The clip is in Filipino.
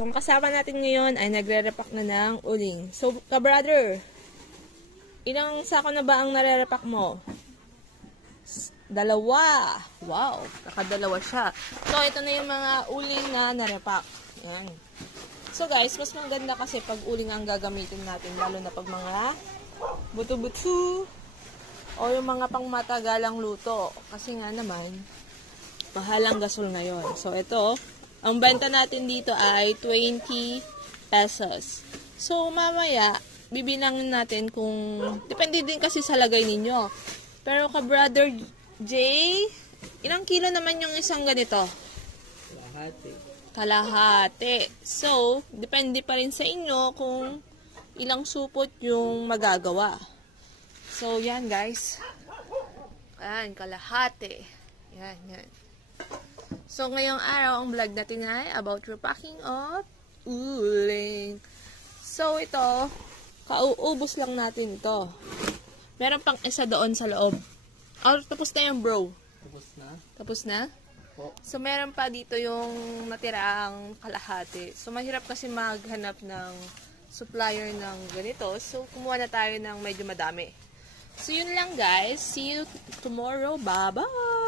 Itong kasama natin ngayon ay nagre-repack na ng uling. So, ka-brother, ilang sako na ba ang nare-repack mo? 2. Wow, nakadalawa siya. So, ito na yung mga uling na narepack. Yan. So, guys, mas maganda kasi pag uling ang gagamitin natin, lalo na pag mga buto-buto o yung mga pangmatagalang luto. Kasi nga naman, mahalang gasol ngayon. So, ito, ang benta natin dito ay 20 pesos. So, mamaya, bibilangin natin kung, depende din kasi sa lagay ninyo. Pero ka-brother Jay, ilang kilo naman yung isang ganito? Kalahati. So, depende pa rin sa inyo kung ilang supot yung magagawa. So, yan guys. Ayan, kalahati. Yan. So, ngayong araw, ang vlog natin ay about repacking of uling. So, ito, kauubos lang natin ito. Meron pang isa doon sa loob. Oh, tapos na yung bro. Tapos na? Po. So, meron pa dito yung natiraang kalahati. So, mahirap kasi maghanap ng supplier ng ganito. So, kumuha na tayo ng medyo madami. So, yun lang guys. See you tomorrow. Bye-bye!